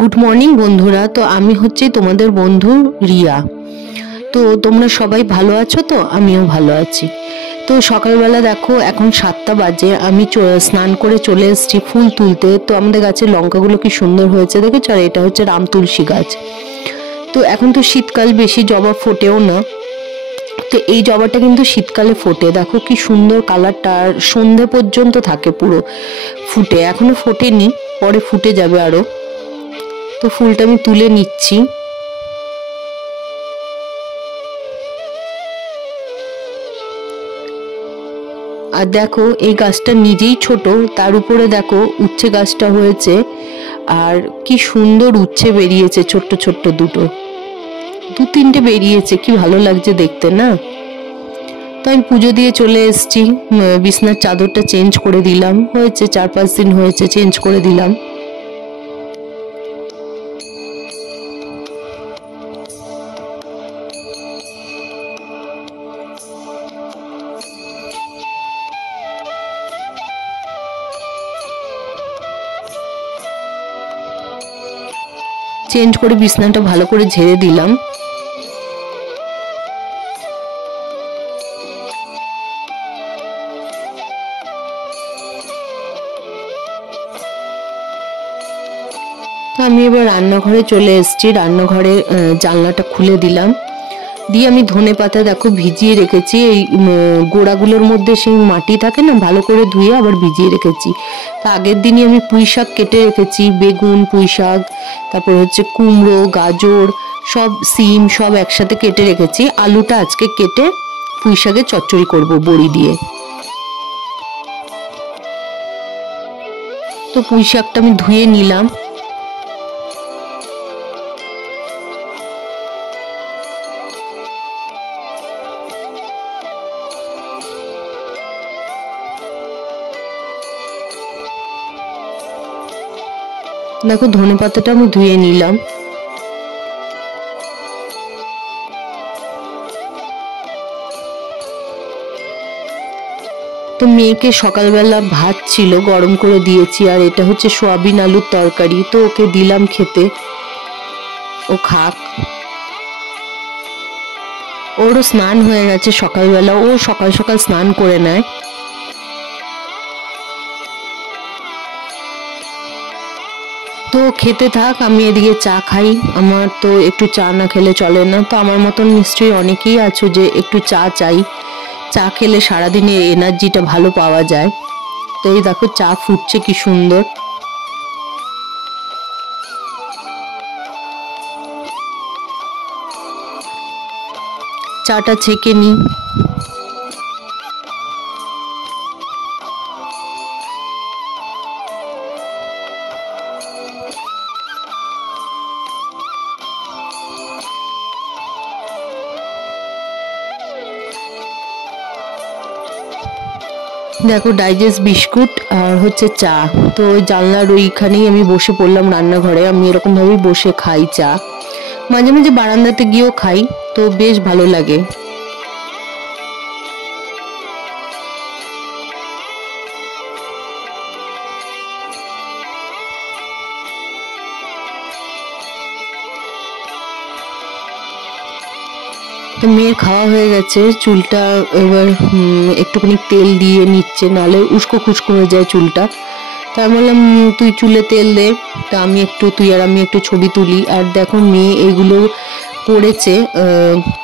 Good morning বন্ধুরা। তো আমি হচ্ছি তোমাদের বন্ধু রিয়া। তো তোমরা সবাই ভালো আছো? তো আমিও ভালো আছি। তো সকালবেলা দেখো এখন 7টা বাজে, আমি স্নান করে চলে এসেছি ফুল তুলতে। তো আমাদের গাছের লঙ্কাগুলো কি সুন্দর হয়েছে দেখেছো? আর এটা হচ্ছে রাম তুলসী গাছ। তো এখন তো শীতকাল, বেশি জবা ফোটেও না। তো এই জবাটা কিন্তু শীতকালে ফোটে, দেখো কি সুন্দর কালারটা, আর সন্ধে পর্যন্ত থাকে পুরো ফুটে। এখনো ফোটেনি, পরে ফুটে যাবে আরো। তো ফুলটা আমি তুলে নিচ্ছি। আর দেখো এই গাছটা নিজেই ছোট, তার উপরে দেখো উচ্ছে গাছটা হয়েছে, আর কি সুন্দর উচ্ছে বেরিয়েছে, ছোট্ট ছোট্ট দুটো দু তিনটে বেরিয়েছে, কি ভালো লাগছে দেখতে না? তো আমি পুজো দিয়ে চলে এসেছি, বিছনার চাদরটা চেঞ্জ করে দিলাম, হয়েছে 4-5 দিন হয়েছে চেঞ্জ করে দিলাম। চেঞ্জ করে বিছনাটা ভালো করে ঝেড়ে দিলাম। তো আমি এবার রান্নাঘরে চলে এসেছি, রান্নাঘরে জানলাটা খুলে দিলাম, দিয়ে আমি ধনেপাতা দেখো ভিজিয়ে রেখেছি। এই গোড়াগুলোর মধ্যে সেই মাটি থাকে না, ভালো করে ধুয়ে আবার ভিজিয়ে রেখেছি। তা আগের দিনই আমি পুঁই শাক কেটে রেখেছি, বেগুন, পুঁই শাক, তারপর হচ্ছে কুমড়ো, গাজর, সব সিম সব একসাথে কেটে রেখেছি। আলুটা আজকে কেটে পুঁই শাকের চচ্চড়ি করব বড়ি দিয়ে। তো পুঁই শাকটা আমি ধুয়ে নিলাম। দেখো ধনেপাতাটা আমি ধুয়ে নিলাম। তো মেয়েকে সকালবেলা ভাত ছিল গরম করে দিয়েছি, আর এটা হচ্ছে সোয়াবিন আলুর তরকারি, তো ওকে দিলাম খেতে, ও খাক। ওরও স্নান হয়ে গেছে সকালবেলা, ও সকাল সকাল স্নান করে নেয়। তো খেতে থাক, আমি এদিকে চা খাই। আমার তো একটু চা না খেলে চলে না। তো আমার মতন নিশ্চয়ই অনেকেই আছো যে একটু চা চাই, চা খেলে সারাদিনের এনার্জিটা ভালো পাওয়া যায়। তো এই দেখো চা ফুটছে কি সুন্দর। চাটা ছেঁকে নিই। দেখো ডাইজেস্ট বিস্কুট আর হচ্ছে চা। তো ওই জানলার ওইখানেই আমি বসে পড়লাম রান্নাঘরে, আমি এরকম ভাবেই বসে খাই চা। মাঝে মাঝে বারান্দাতে গিয়েও খাই, তো বেশ ভালো লাগে। তো মেয়ের খাওয়া হয়ে গেছে, চুলটা এবার একটুখানি তেল দিয়ে নিচ্ছে, নাহলে উস্কো খুস্কো হয়ে যায় চুলটা। তা আমি বললাম তুই চুলে তেল দে, তা তুই আর আমি একটু ছবি তুলি। আর দেখো মেয়ে এগুলো করেছে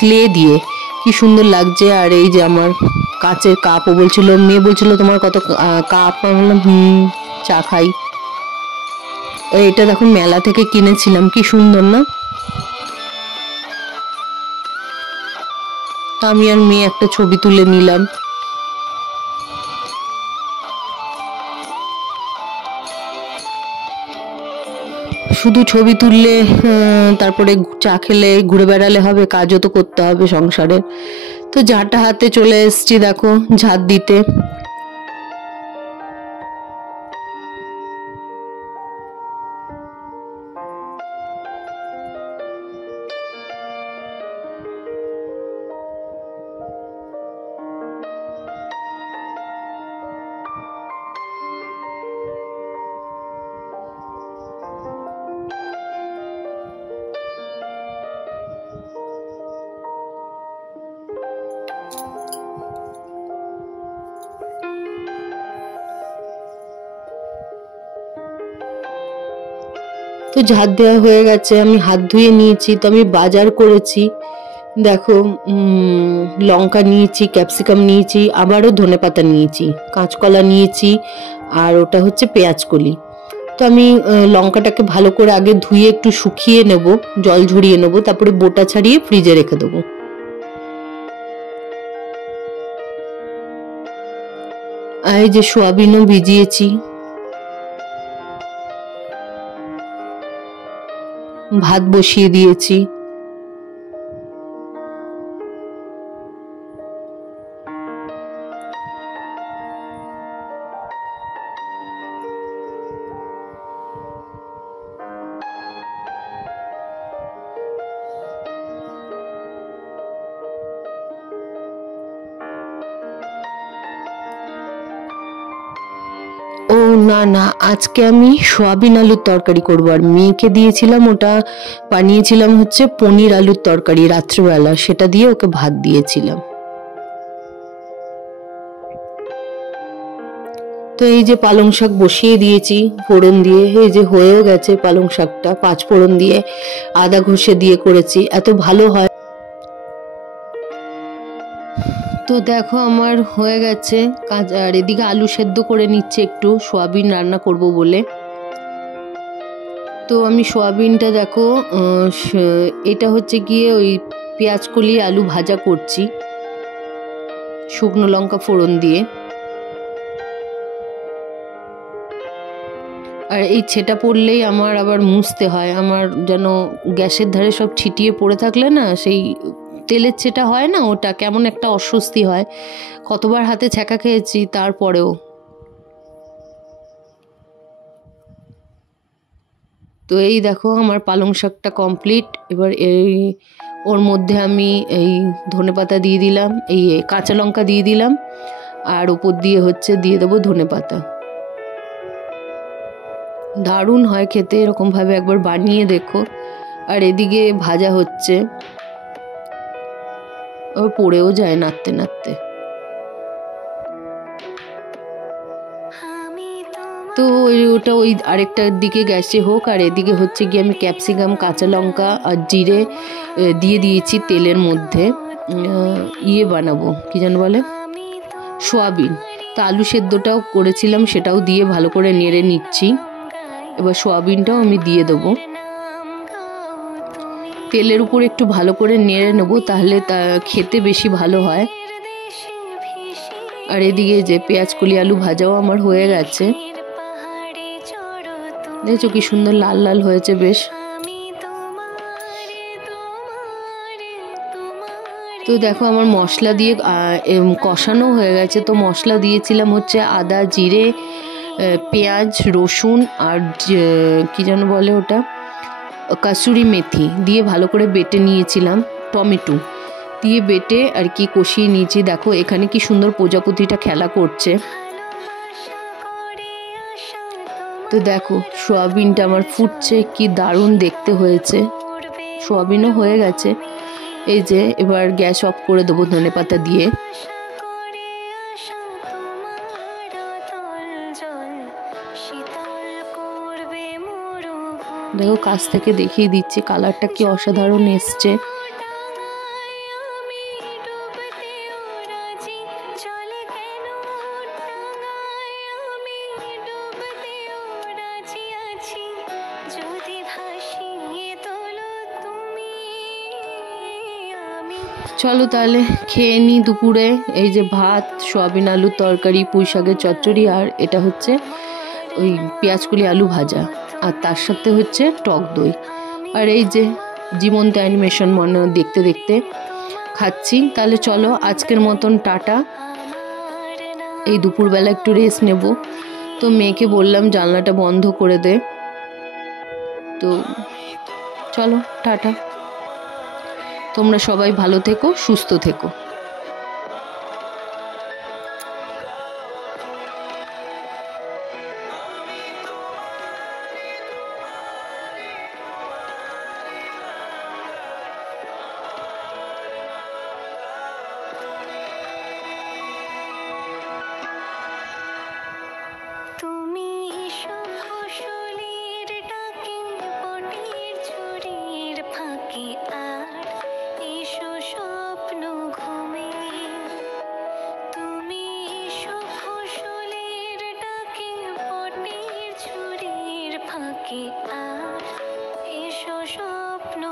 ক্লে দিয়ে, কি সুন্দর লাগছে। আর এই যে আমার কাচের কাপ, ও বলছিল, মেয়ে বলছিল তোমার কত কাপ, আমি বললাম চা খাই। এটা দেখো মেলা থেকে কিনেছিলাম, কি সুন্দর না? তা আমি আর মেয়ে একটা ছবি তুলে নিলাম। শুধু ছবি তুললে তারপরে চা খেলে ঘুরে বেড়ালে হবে? কাজও তো করতে হবে সংসারে। তো ঝাঁটা হাতে চলে এসেছি দেখো ঝাঁট দিতে। তো ঝাড় দেওয়া হয়ে গেছে, আমি হাত ধুয়ে নিয়েছি। তো আমি বাজার করেছি, দেখো লঙ্কা নিয়েছি, ক্যাপসিকাম নিয়েছি, আবারও ধনেপাতা নিয়েছি, কাঁচকলা নিয়েছি, আর ওটা হচ্ছে পেঁয়াজকলি। তো আমি লঙ্কাটাকে ভালো করে আগে ধুয়ে একটু শুকিয়ে নেব, জল ঝরিয়ে নেব, তারপরে বোটা ছাড়িয়ে ফ্রিজে রেখে দেবো। আর এই যে সোয়াবিনও ভিজিয়েছি, ভাত বসিয়ে দিয়েছি। ও না না, আজকে আমি সোয়াবিন আলুর তরকারি করবো, আর মেয়েকে দিয়েছিলাম ওটা, বানিয়েছিলাম হচ্ছে পনির আলুর তরকারি রাত্রিবেলা, সেটা দিয়ে ওকে ভাত দিয়েছিলাম। তো এই যে পালং শাক বসিয়ে দিয়েছি ফোড়ন দিয়ে, এই যে হয়েও গেছে পালং শাকটা, 5 ফোড়ন দিয়ে আদা ঘষে দিয়ে করেছি, এত ভালো হয়। তো দেখো আমার হয়ে গেছে কাজ, আর এদিকে আলু সেদ্ধ করে নিচ্ছে একটু, সোয়াবিন রান্না করব বলে। তো আমি সোয়াবিনটা দেখো এটা হচ্ছে গিয়ে ওই পেঁয়াজ কলি আলু ভাজা করছি শুকনো লঙ্কা ফোড়ন দিয়ে। আর এই ছেটা পড়লেই আমার আবার মুছতে হয়, আমার যেন গ্যাসের ধারে সব ছিটিয়ে পড়ে থাকলে না, সেই তেলের ছেটা হয় না, ওটা কেমন একটা অস্বস্তি হয়। কতবার হাতে ছ্যাঁকা খেয়েছি তারপরেও। তো এই দেখো আমার পালং শাকটা কমপ্লিট। এবার এই ওর মধ্যে আমি এই ধনেপাতা দিয়ে দিলাম, এই কাঁচা লঙ্কা দিয়ে দিলাম, আর উপর দিয়ে হচ্ছে দিয়ে দেবো ধনেপাতা। দারুণ হয় খেতে, এরকমভাবে একবার বানিয়ে দেখো। আর এদিকে ভাজা হচ্ছে, ও পড়েও যায় নাড়তে নাড়তে। তো ওটা ওই আরেকটার দিকে গ্যাসে হোক, আর এদিকে হচ্ছে গিয়ে আমি ক্যাপসিকাম, কাঁচা লঙ্কা আর জিরে দিয়ে দিয়েছি তেলের মধ্যে, ইয়ে বানাবো কি যেন বলে, সোয়াবিন। তো আলু সেদ্ধটাও করেছিলাম, সেটাও দিয়ে ভালো করে নেড়ে নিচ্ছি। এবার সোয়াবিনটাও আমি দিয়ে দেবো তেলের উপর, একটু ভালো করে নেড়ে নেবো, তাহলে তা খেতে বেশি ভালো হয়। আর এদিকে যে পেঁয়াজ কলি আলু ভাজাও আমার হয়ে গেছে, দেখছো কি সুন্দর লাল লাল হয়েছে বেশ। তো দেখো আমার মশলা দিয়ে কষানো হয়ে গেছে। তো মশলা দিয়েছিলাম হচ্ছে আদা, জিরে, পেঁয়াজ, রসুন, আর কি যেন বলে ওটা, কাসুরি মেথি দিয়ে ভালো করে বেটে নিয়েছিলাম, টমেটো দিয়ে বেটে আর কি কষিয়ে নিয়েছি। দেখো এখানে কি সুন্দর প্রজাপতিটা খেলা করছে। তো দেখো সোয়াবিনটা আমার ফুটছে, কি দারুণ দেখতে হয়েছে। সোয়াবিনও হয়ে গেছে, এই যে এবার গ্যাস অফ করে দেবো ধনেপাতা দিয়ে। দেখো কাছ থেকে দেখিয়ে দিচ্ছি, কালারটা কি অসাধারণ এসছে। চলো তাহলে খেয়ে নিই দুপুরে। এই যে ভাত, সোয়াবিন আলুর তরকারি, পুঁই শাকের চচ্চড়ি, আর এটা হচ্ছে ওই পেঁয়াজকলি আলু ভাজা, আর তার সাথে হচ্ছে টক দই। আর এই যে জীবন্ত অ্যানিমেশন মনে দেখতে দেখতে খাচ্ছি। তাহলে চলো আজকের মতন টাটা, এই দুপুরবেলা একটু রেস্ট নেব। তো মেয়েকে বললাম জানলাটা বন্ধ করে দে, তো চলো টাটা। তোমরা সবাই ভালো থেকো, সুস্থ থেকো। ফাঁকে আর এসো স্বপ্ন